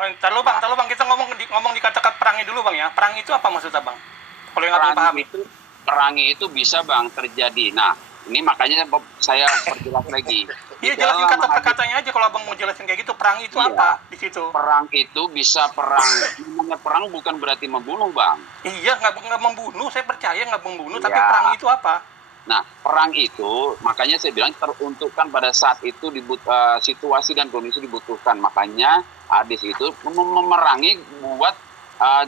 Ntar lu bang, kita ngomong di kata-kata perangi dulu bang ya. Perangi itu apa maksudnya bang? Kalau yang nggak paham itu. Perangi itu bisa bang terjadi. Nah, ini makanya saya perjelas lagi. Iya, jelasin kata-katanya aja kalau abang mau jelasin kayak gitu. Perangi itu apa di situ? Perang itu bisa perang. Namanya perang bukan berarti membunuh bang. Iya, nggak membunuh. Saya percaya nggak membunuh. Tapi perangi itu apa? Nah, perang itu makanya saya bilang teruntukkan pada saat itu situasi dan kondisi dibutuhkan. Makanya hadis itu memerangi buat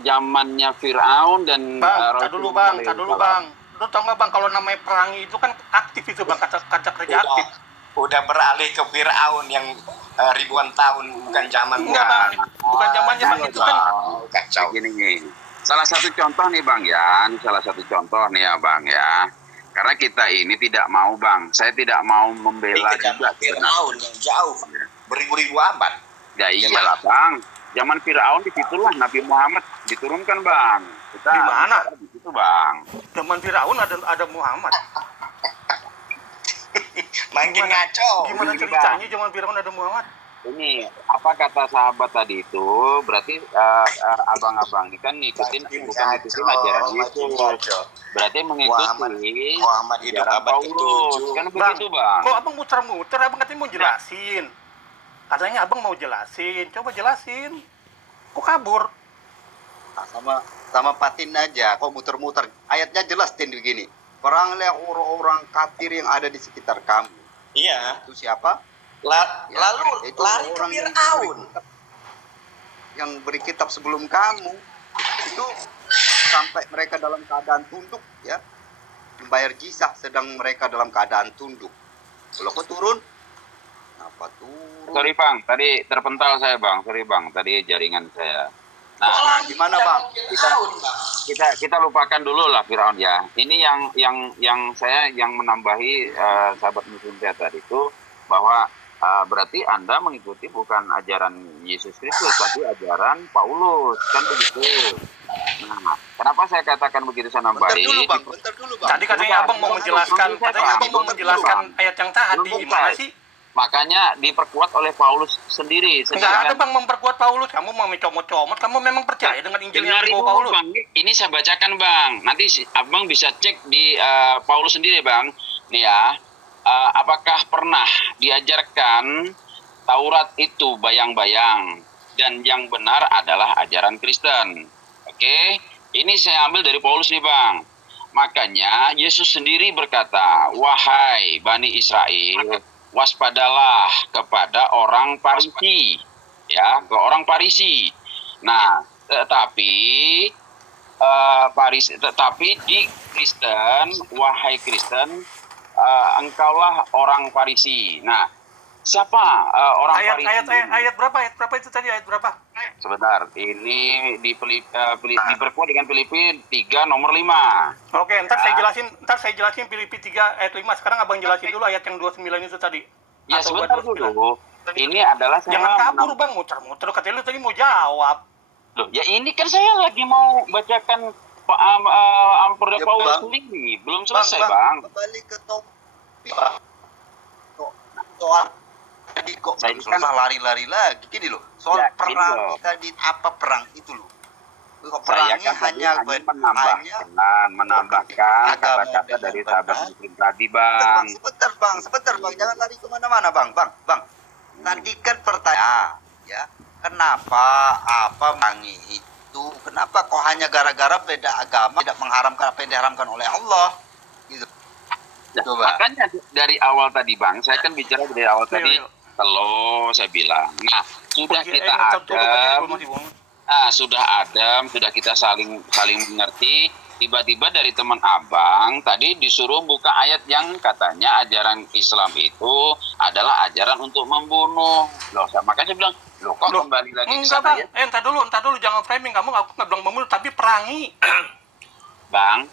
zamannya Firaun dan tak dulu bang. Lu tau nggak bang, kalau namanya perangi itu kan aktif itu bang, kata kerja aktif. Udah beralih ke Firaun yang ribuan tahun, bukan zaman bang. Bukan zamannya bang, itu kan kacau. Gini. Salah satu contoh nih bang ya, bang ya. Karena kita ini tidak mau bang, saya tidak mau membela juga Firaun yang jauh beribu-ribu abad. Ya iyalah bang, zaman Firaun disitulah Nabi Muhammad diturunkan bang. Kita di mana? Di situ bang. Zaman Firaun ada Muhammad. Makin ngaco. Gimana ceritanya zaman Firaun ada Muhammad? Ini apa kata sahabat tadi itu, berarti abang-abang ini kan ngikutin bukan ngikutin ajaran Yesus, berarti mengikuti Muhammad hidup abad Paulus, kan begitu bang. Kok abang muter-muter, abang katanya mau jelasin, katanya abang mau jelasin, coba jelasin, kok kabur? Sama patin aja, kok muter-muter, ayatnya jelas tin begini, peranglah orang-orang kafir yang ada di sekitar kamu. Iya. Itu siapa? Lalu lari ke Firaun yang beri kitab sebelum kamu itu sampai mereka dalam keadaan tunduk ya, membayar jizah sedang mereka dalam keadaan tunduk. Kalau kau turun apa turun? Sorry bang, tadi terpental saya bang, tadi jaringan saya. Nah, gimana bang? Kita lupakan dulu lah Firaun ya. Ini yang saya yang menambahi sahabat muslim saya tadi itu bahwa berarti Anda mengikuti bukan ajaran Yesus Kristus, tapi ajaran Paulus, kan begitu. Nah, kenapa saya katakan begitu saya nambahi? Bentar dulu bang. Tadi katanya abang mau menjelaskan ayat yang tadi, gimana sih? Makanya diperkuat oleh Paulus sendiri. Enggak ada bang memperkuat Paulus. Kamu mau comot-comot, kamu memang percaya dengan Injil yang dibawa Paulus? Bang, ini saya bacakan bang. Nanti abang bisa cek di Paulus sendiri bang. Nih ya. Apakah pernah diajarkan Taurat itu bayang-bayang dan yang benar adalah ajaran Kristen? Oke, ini saya ambil dari Paulus nih bang. Makanya Yesus sendiri berkata, wahai Bani Israel, waspadalah kepada orang Farisi, ya, ke orang Farisi. Nah, tetapi di Kristen, wahai Kristen, engkaulah orang Farisi. Nah, siapa orang Farisi? Ayat berapa itu tadi, ayat berapa? Sebentar, ini diperkuat dengan Filipi 3 nomor 5. Oke, ntar saya jelasin Filipi 3 ayat 5. Sekarang abang jelasin dulu ayat yang 29 itu tadi. Ya sebentar dulu. Ini adalah saya jangan kabur bang, muter-muter. Katanya lu tadi mau jawab. Loh, ya ini kan saya lagi mau bacakan produk Paulus sendiri. Belum selesai bang. Kembali ke topik. Soal tadi kok susah lari-lari lagi. Gini loh, soal perang tadi, apa perang itu loh? Perangnya hanya menambahkan kata-kata dari sahabat muslim tadi bang. Sebentar bang, jangan lari kemana-mana bang. Tadi kan pertanyaan, ya, kenapa perangi itu? Kenapa kok hanya gara-gara beda agama tidak mengharamkan apa yang diharamkan oleh Allah? Gitu. Nah, makanya dari awal tadi bang, saya kan bicara dari awal tadi, kalau saya bilang, nah sudah adem, sudah kita saling mengerti. Tiba-tiba dari teman abang tadi disuruh buka ayat yang katanya ajaran Islam itu adalah ajaran untuk membunuh. Loh, makanya saya bilang, loh kok kembali lagi ke sana ya? Entar dulu, jangan framing. Aku nggak bilang membunuh, tapi perangi. Bang,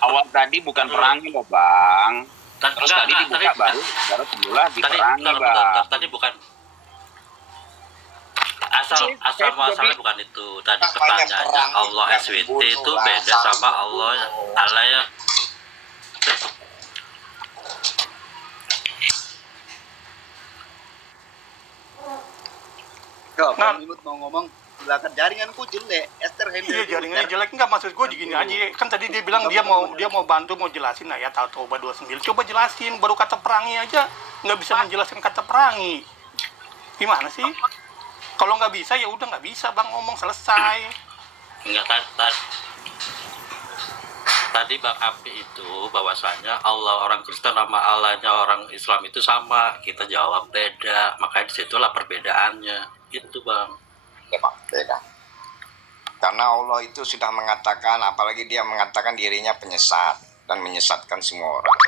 awal tadi bukan perangi loh bang. Terus tadi dibuka baru semula diperangi bang. Tadi bukan. Asal masalahnya bukan itu. Tadi pertanyaannya Allah SWT itu beda sama Allah ya. Bang Imut mau ngomong. silakan. Jaringanku jelek, Esther handle Iya dulu, jaringannya Jar. jelek, enggak maksud gue gini aja. Kan tadi dia bilang dia mau bantu, mau jelasin ayat At-Taubah 29. Coba jelasin, baru kata perangi aja nggak bisa menjelaskan kata perangi. Gimana sih? Kalau nggak bisa ya udah nggak bisa bang, ngomong selesai. Enggak, tadi Bang Api itu bahwasanya Allah orang Kristen sama Allahnya orang Islam itu sama. Kita jawab beda, makanya disitulah perbedaannya. Itu Bang. Ya Pak, beda. Karena Allah itu sudah mengatakan, apalagi dia mengatakan dirinya penyesat dan menyesatkan semua orang.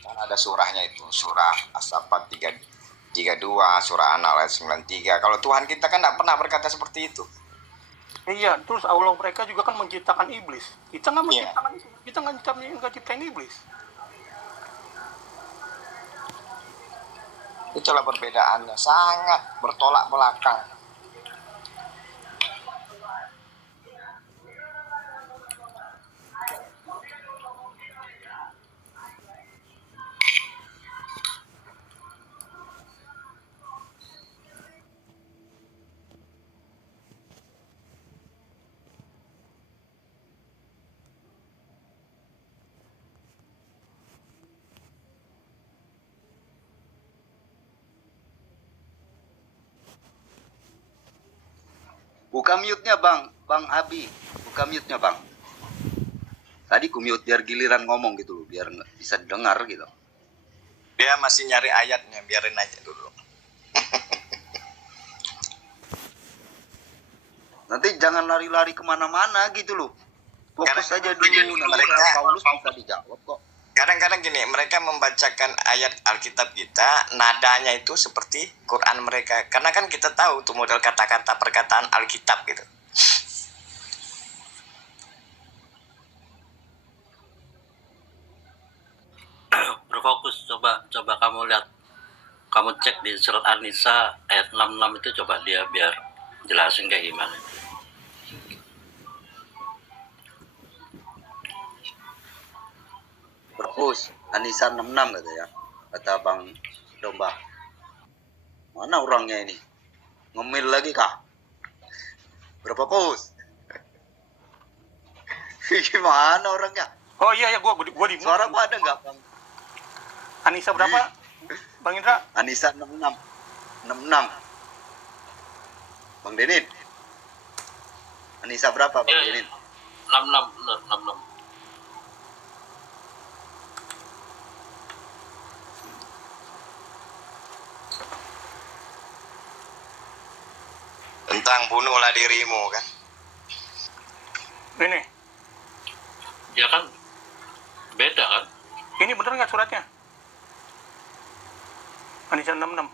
Kan ada surahnya itu, surah As-Saffat 32, surah An-Nahl ayat 93. Kalau Tuhan kita kan tidak pernah berkata seperti itu. Iya, terus Allah mereka juga kan menciptakan iblis. Kita nggak Iya. menciptakan, kita nggak ciptain iblis. Itulah perbedaannya, sangat bertolak belakang. Buka mute-nya bang, Bang Abi. Buka mute-nya bang. Tadi ku mute biar giliran ngomong gitu loh, biar bisa dengar gitu. Dia masih nyari ayatnya, biarin aja dulu. Nanti jangan lari-lari kemana-mana gitu loh. Fokus aja dulu, nanti mereka Paulus bisa dijawab kok. Kadang-kadang gini, mereka membacakan ayat Alkitab kita, nadanya itu seperti Quran mereka. Karena kan kita tahu tuh model kata-kata perkataan Alkitab gitu. Berfokus, coba kamu lihat, kamu cek di surat An-Nisa ayat 66 itu, coba dia biar jelasin kayak gimana. Perpus, Anissa 66 kata ya. Kata Bang Domba. Mana orangnya ini? Ngemil lagi kah? Berapa pus? Gimana orangnya? Oh iya ya, gua di Suara gua ada nggak Bang? Anissa berapa? Bang Indra? Anissa 66. 66. Bang Denin. Anissa berapa Bang Iya, Denin? 66, bener, 66. Tentang bunuhlah dirimu kan. Ini Ya kan beda kan. ini bener nggak suratnya? Anissa 66.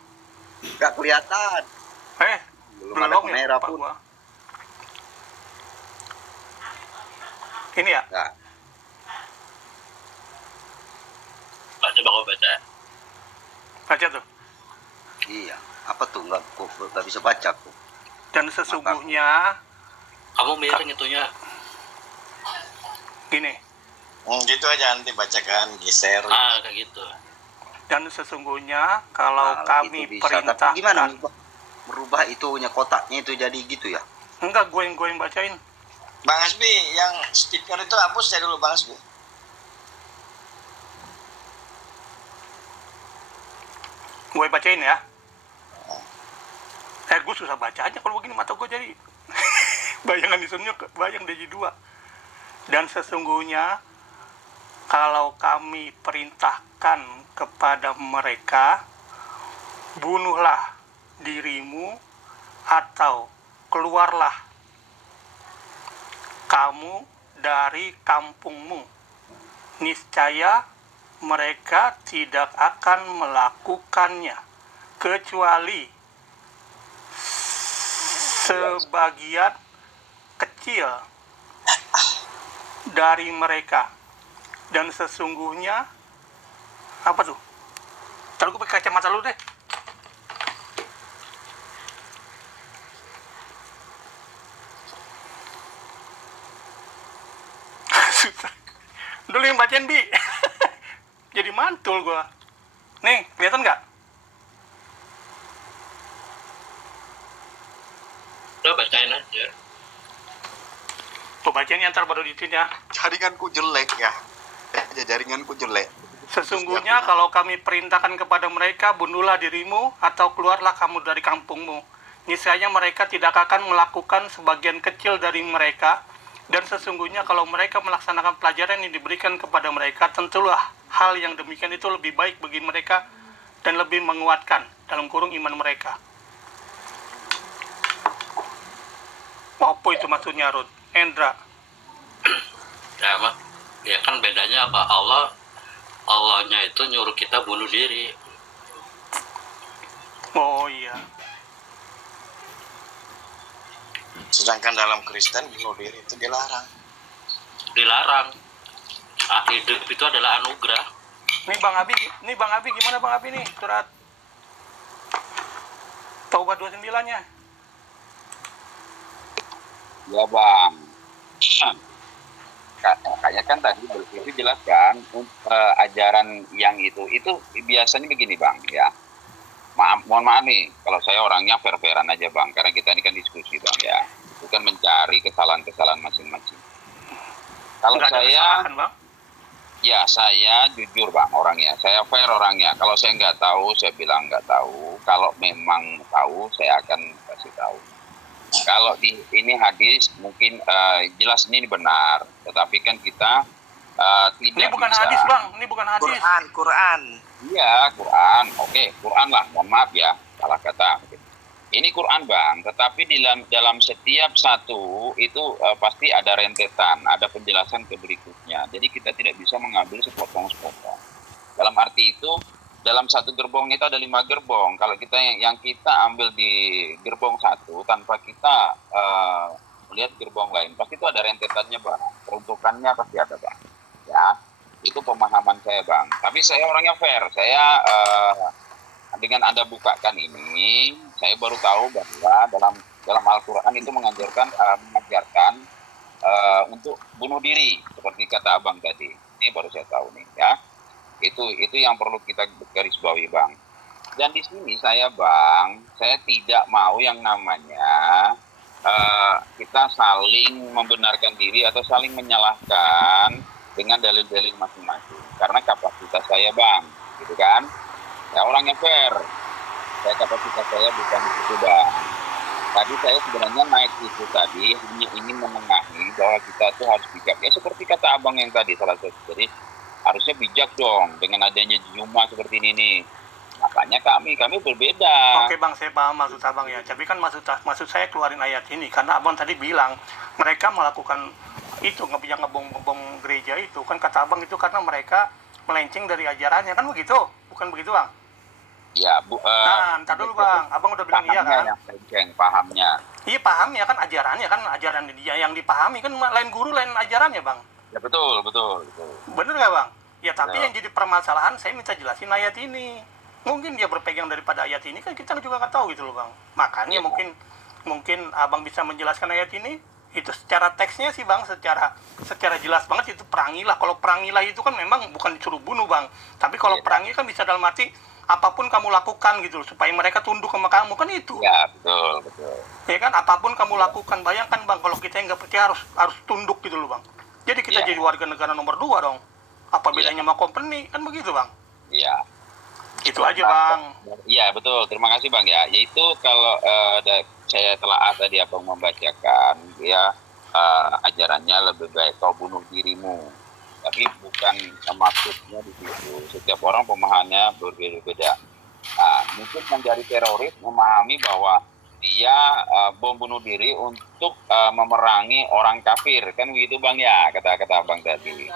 Nggak kelihatan. Belum ada belum kamera Pak pun. gua. Ini ya? Nggak. Coba kau baca. Baca tuh. Iya. Apa tuh? Nggak bisa baca kok. Dan sesungguhnya Kamu miring itunya. gini. Gitu aja, nanti bacakan, geser. Kayak gitu. Dan sesungguhnya kalau Nah, kami gitu bisa. Tapi perintahkan, gimana merubah itunya kotaknya itu jadi gitu ya? enggak gue yang bacain. Bang Asbi, yang stiker itu hapus ya dulu Bang Asbi. Gue bacain ya. Gue susah bacanya kalau begini, mata gue jadi bayangan isunya bayang jadi dua. Dan sesungguhnya kalau kami perintahkan kepada mereka, bunuhlah dirimu atau keluarlah kamu dari kampungmu, niscaya mereka tidak akan melakukannya kecuali sebagian kecil dari mereka. Dan sesungguhnya apa tuh? Ntar gue pakai kacamata lu deh. Susah. Dulu yang bacain Bi. Jadi mantul gua. Nih, kelihatan nggak? Udah baca. bacain aja. Pembacanya ntar baru di tweet ya. Jaringanku jelek ya. Jaringanku jelek. Sesungguhnya kalau kami perintahkan kepada mereka, bunuhlah dirimu atau keluarlah kamu dari kampungmu. Niscaya mereka tidak akan melakukan sebagian kecil dari mereka. Dan sesungguhnya kalau mereka melaksanakan pelajaran yang diberikan kepada mereka, tentulah hal yang demikian itu lebih baik bagi mereka dan lebih menguatkan dalam kurung iman mereka. Apa itu maksudnya, Ruth? Endra? Ya kan bedanya apa? Allahnya itu nyuruh kita bunuh diri. Oh iya. Sedangkan dalam Kristen bunuh diri itu dilarang. Dilarang. Hidup itu adalah anugerah. Nih Bang Abi gimana Bang Abi nih surat Taubat 29-nya? Ya bang, kayaknya kan tadi itu jelas kan ajaran yang itu biasanya begini bang ya. Mohon maaf nih kalau saya orangnya fair-fairan aja bang, karena kita ini kan diskusi bang ya, bukan mencari kesalahan-kesalahan masing-masing. Kalau saya, Bang. ya saya jujur bang orangnya, saya fair orangnya. Kalau saya nggak tahu, saya bilang nggak tahu. Kalau memang tahu, saya akan kasih tahu. Kalau ini hadis mungkin jelas ini benar, tetapi kan kita tidak Ini bukan bisa. hadis Bang, ini bukan hadis. Quran. Iya, Quran. Oke, Quran lah. Mohon maaf ya, salah kata. Ini Quran bang, tetapi dalam setiap satu itu pasti ada rentetan, ada penjelasan ke berikutnya. Jadi kita tidak bisa mengambil sepotong-sepotong. Dalam arti itu, dalam satu gerbong itu ada 5 gerbong. Kalau kita yang kita ambil di gerbong satu tanpa kita melihat gerbong lain, pasti itu ada rentetannya bang. Peruntukannya pasti ada bang. Ya, itu pemahaman saya bang. Tapi saya orangnya fair. Saya dengan Anda bukakan ini, saya baru tahu bahwa dalam Al-Quran itu mengajarkan untuk bunuh diri seperti kata abang tadi. Ini baru saya tahu nih ya. Itu yang perlu kita garis bawahi bang. Dan di sini saya tidak mau yang namanya kita saling membenarkan diri atau saling menyalahkan dengan dalil-dalil masing-masing. Karena kapasitas saya bang, gitu kan? Ya orang yang fair. Kapasitas saya bukan di situ bang. Tadi saya sebenarnya naik itu tadi hanya ingin menengahi bahwa kita tuh harus bijak. Ya seperti kata abang yang tadi salah satu. Jadi harusnya bijak dong dengan adanya Juma seperti ini nih. Makanya kami berbeda. Oke Bang, saya paham maksud abang ya. Tapi kan maksud saya keluarin ayat ini karena abang tadi bilang mereka melakukan itu ngebom gereja itu kan kata abang itu karena mereka melenceng dari ajarannya kan begitu, bukan begitu bang? Ya Ntar dulu bang, abang udah bilang iya kan? Pahamnya. Iya paham ya kan ajarannya kan ajaran dia yang dipahami kan lain guru lain ajarannya bang. Ya betul. Bener gak bang? Ya tapi Ya. yang jadi permasalahan saya minta jelasin ayat ini. Mungkin dia berpegang daripada ayat ini kan kita juga nggak tahu gitu loh bang. Makanya Ya. mungkin abang bisa menjelaskan ayat ini. Itu secara teksnya sih bang, secara jelas banget itu perangilah. Kalau perangilah itu kan memang bukan disuruh bunuh bang. Tapi kalau Ya. perangi kan bisa dalam arti apapun kamu lakukan gitu loh, supaya mereka tunduk sama kamu kan itu. Ya betul. Ya kan apapun kamu lakukan, bayangkan bang kalau kita yang nggak percaya harus tunduk gitu loh bang. Jadi kita Ya. jadi warga negara nomor 2 dong. Apa bedanya sama company kan begitu bang? Iya. Itu aja bang. Iya betul, terima kasih bang ya. Yaitu kalau saya telah tadi abang membacakan, ya ajarannya lebih baik kau bunuh dirimu. Tapi bukan maksudnya di situ. Setiap orang pemahamannya berbeda-beda. Mungkin mencari teroris memahami bahwa dia bom bunuh diri untuk memerangi orang kafir, kan begitu bang ya kata-kata abang tadi.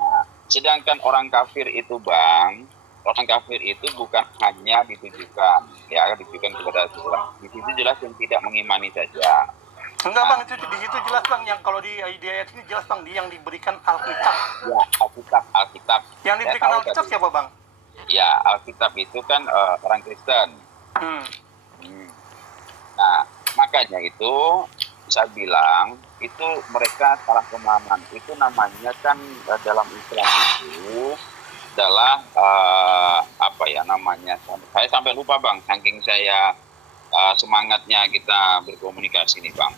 Nah, sedangkan orang kafir itu bang, orang kafir itu bukan hanya ditujukan kepada Islam. Di situ jelas yang tidak mengimani saja. Enggak bang, itu di situ jelas bang. Yang kalau di ayat ini jelas bang, dia yang diberikan Alkitab. Ya, Alkitab. Yang diberikan Alkitab siapa bang? Ya, Alkitab itu kan orang Kristen. Nah, makanya itu saya bilang itu mereka salah pemahaman. Itu namanya kan dalam Islam itu adalah saya sampai lupa bang, saking saya semangatnya kita berkomunikasi nih bang.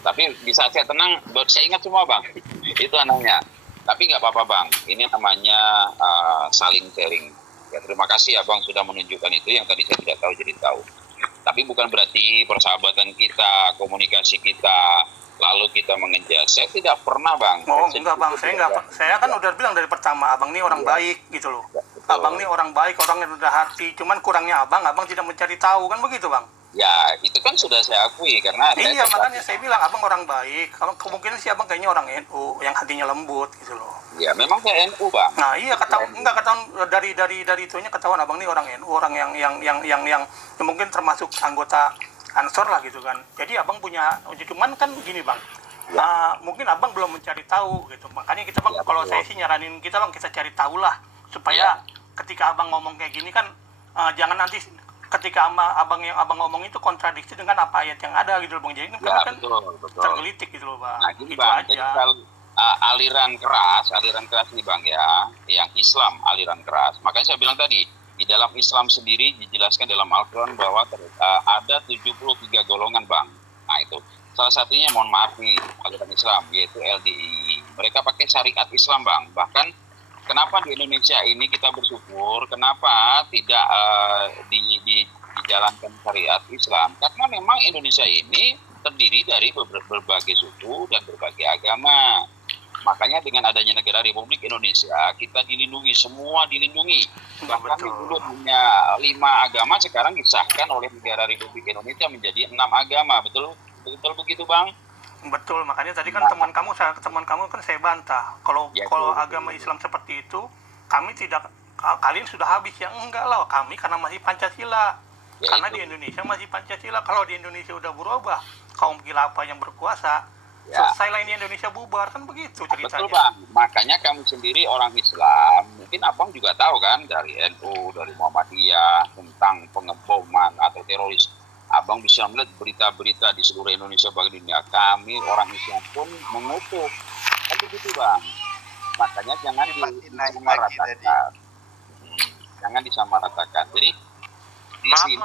Tapi di saat saya tenang, saya ingat semua bang. Itu anaknya. Tapi nggak apa-apa bang. Ini namanya saling sharing. Ya, terima kasih ya bang sudah menunjukkan itu yang tadi saya tidak tahu jadi tahu. Tapi bukan berarti persahabatan kita, komunikasi kita, lalu kita mengejar. Saya tidak pernah bang. Oh enggak bang, saya kan udah bilang dari pertama, abang ini orang baik gitu loh. Abang ini orang baik, orang yang rendah hati. Cuman kurangnya abang tidak mencari tahu, kan begitu bang? Ya, itu kan sudah saya akui karena Iya, makanya saya bilang abang orang baik. Abang kemungkinan sih abang kayaknya orang NU yang hatinya lembut gitu loh. ya memang saya NU bang. Nah iya ketahuan dari itunya ketahuan abang ini orang NU, orang yang mungkin termasuk anggota Ansor lah gitu kan. Jadi abang punya, cuman kan gini bang. Mungkin abang belum mencari tahu gitu. Makanya kita bang, Ya, kalau betul. saya sih nyaranin kita bang, kita cari tahu lah supaya ketika abang ngomong kayak gini kan jangan nanti ketika abang ngomong itu kontradiksi dengan apa ayat yang ada gitu loh bang. Jadi Ya, kan betul. tergelitik gitu loh bang. Nah, gini Itu bang, jadi aja. kalau aliran keras nih bang ya, yang Islam aliran keras. Makanya saya bilang tadi, di dalam Islam sendiri dijelaskan dalam Al-Quran bahwa ada 73 golongan bang. Nah itu, salah satunya mohon maaf nih, aliran Islam, yaitu LDII. Mereka pakai syariat Islam bang. Bahkan kenapa di Indonesia ini kita bersyukur, kenapa tidak dijalankan syariat Islam? Karena memang Indonesia ini terdiri dari berbagai suku dan berbagai agama. Makanya dengan adanya negara Republik Indonesia, kita dilindungi, semua dilindungi. Bahkan Betul. dulu hanya 5 agama, sekarang disahkan oleh negara Republik Indonesia menjadi 6 agama. Betul begitu bang? Betul, makanya tadi kan teman kamu kan saya bantah. Kalau Ya, kalau betul. agama Islam seperti itu, kami tidak, kalian sudah habis ya, enggak lah, kami karena masih Pancasila. Ya, Karena itu. di Indonesia masih Pancasila. Kalau di Indonesia udah berubah, kaum khilafah yang berkuasa, Ya. selesai lah ini Indonesia bubar, kan begitu Betul ceritanya. bang, makanya kami sendiri orang Islam, mungkin abang juga tahu kan dari NU, dari Muhammadiyah tentang pengeboman atau teroris. Abang bisa melihat berita-berita di seluruh Indonesia bahkan dunia. Kami orang Islam pun mengutuk, kan begitu bang. Makanya jangan Pasti naik lagi disamaratakan. Jangan disamaratakan. Jadi di sini,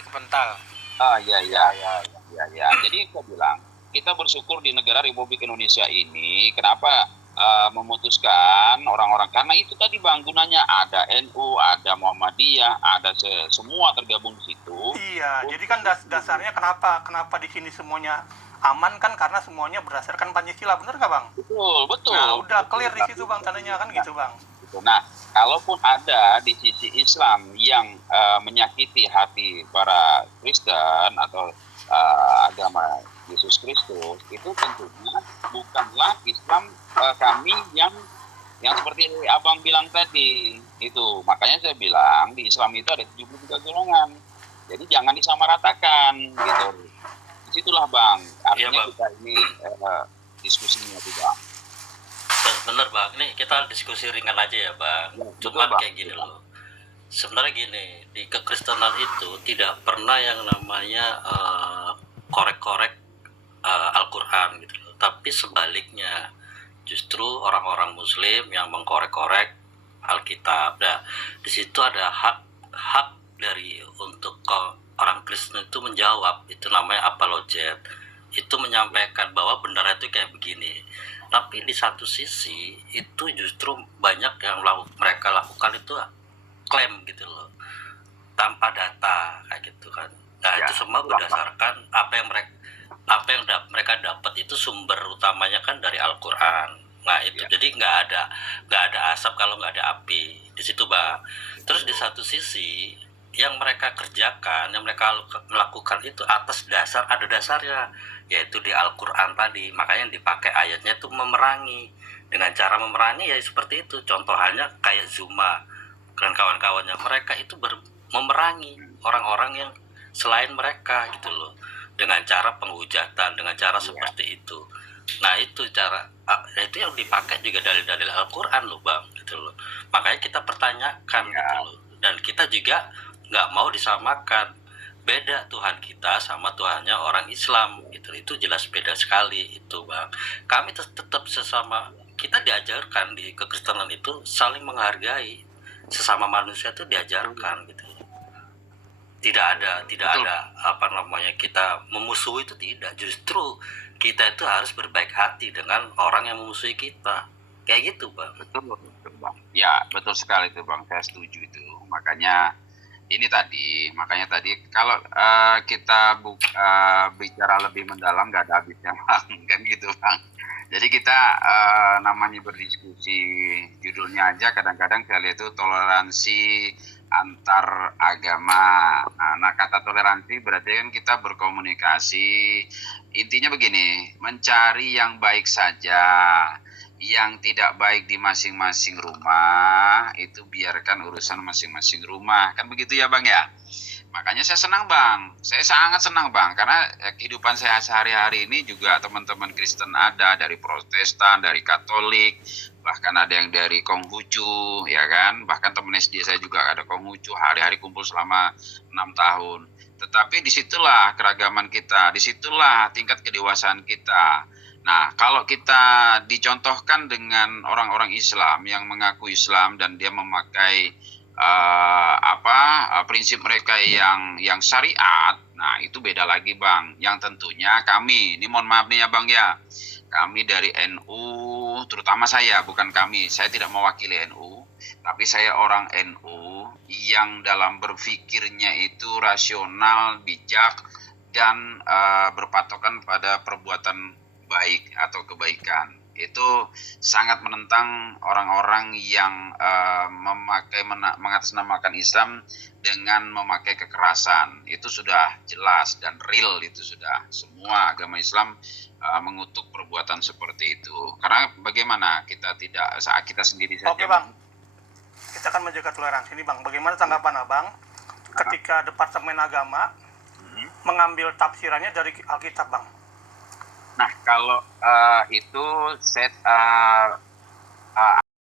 kepental. ya. Jadi saya bilang, kita bersyukur di negara Republik Indonesia ini, kenapa memutuskan orang-orang, karena itu tadi bang, gunanya ada NU, ada Muhammadiyah, ada semua tergabung di situ. Iya, jadi kan dasarnya kenapa di sini semuanya aman kan karena semuanya berdasarkan Pancasila, bener gak bang? Betul. Nah, udah clear di situ bang, tandanya kan gitu bang. Nah, kalaupun ada di sisi Islam yang menyakiti hati para Kristen atau agama Yesus Kristus, itu tentunya bukanlah Islam kami yang seperti abang bilang tadi. Itu makanya saya bilang di Islam itu ada 73 golongan. Jadi jangan disamaratakan gitu. Disitulah bang, artinya Iya, Bang. kita ini diskusinya tuh bang. Bener bang, ini kita diskusi ringan aja ya bang. Ya, Cuman betul, Bang. kayak gini loh. Sebenarnya gini, di kekristenan itu tidak pernah yang namanya korek-korek Al-Quran gitu loh. Tapi sebaliknya, justru orang-orang Muslim yang mengkorek-korek Alkitab. Nah, di situ ada hak dari untuk orang Kristen itu menjawab, itu namanya apologet. Itu menyampaikan bahwa benar itu kayak begini. Tapi di satu sisi itu justru banyak yang mereka lakukan itu klaim gitu loh, tanpa data kayak gitu kan. Nah Ya, itu semua berdasarkan apa yang mereka dapat itu sumber utamanya kan dari Al-Quran. Nah itu Ya. jadi nggak ada asap kalau nggak ada api di situ bang. Terus di satu sisi yang mereka kerjakan, yang mereka melakukan itu atas ada dasarnya, yaitu di Al-Quran tadi. Makanya yang dipakai ayatnya itu memerangi. Dengan cara memerangi ya seperti itu. Contohnya kayak Zuma dan kawan-kawannya, mereka itu memerangi orang-orang yang selain mereka gitu loh, dengan cara penghujatan, dengan cara seperti itu. Nah itu cara, itu yang dipakai juga dalil-dalil Al-Quran loh bang gitu loh. Makanya kita pertanyakan gitu loh, dan kita juga nggak mau disamakan. Beda Tuhan kita sama Tuhannya orang Islam gitu, itu jelas beda sekali itu bang. Kami tetap sesama, kita diajarkan di kekristenan itu saling menghargai sesama manusia, itu diajarkan gitu. tidak Betul. ada apa namanya, kita memusuhi itu tidak, justru kita itu harus berbaik hati dengan orang yang memusuhi kita, kayak gitu bang. Betul, betul bang. Ya, betul sekali itu bang. Saya setuju itu. Makanya makanya tadi kalau kita bicara lebih mendalam nggak ada habisnya bang, kan gitu bang. Jadi kita namanya berdiskusi, judulnya aja kadang-kadang saya lihat itu toleransi antar agama. Nah, kata toleransi berarti kan kita berkomunikasi. Intinya begini, mencari yang baik saja, yang tidak baik di masing-masing rumah itu biarkan urusan masing-masing rumah, kan begitu ya bang ya. Makanya saya senang bang, saya sangat senang bang, karena kehidupan saya sehari-hari ini juga teman-teman Kristen ada, dari Protestan, dari Katolik, bahkan ada yang dari Konghucu, ya kan, bahkan teman SD saya juga ada Konghucu, hari-hari kumpul selama 6 tahun. Tetapi disitulah keragaman kita, disitulah tingkat kedewasaan kita. Nah, kalau kita dicontohkan dengan orang-orang Islam yang mengaku Islam dan dia memakai prinsip mereka yang syariat, nah itu beda lagi bang. Yang tentunya kami, ini mohon maaf nih ya bang ya, kami dari NU, terutama saya, bukan kami, saya tidak mewakili NU, tapi saya orang NU yang dalam berpikirnya itu rasional, bijak, dan berpatokan pada perbuatan baik atau kebaikan. Itu sangat menentang orang-orang yang mengatasnamakan Islam dengan memakai kekerasan. Itu sudah jelas dan real, itu sudah semua agama Islam mengutuk perbuatan seperti itu. Karena bagaimana kita tidak, saat kita sendiri saja. Oke bang, kita akan menjaga toleransi ini bang. Bagaimana tanggapan abang ketika Departemen Agama mengambil tafsirannya dari Alkitab bang? Nah, kalau itu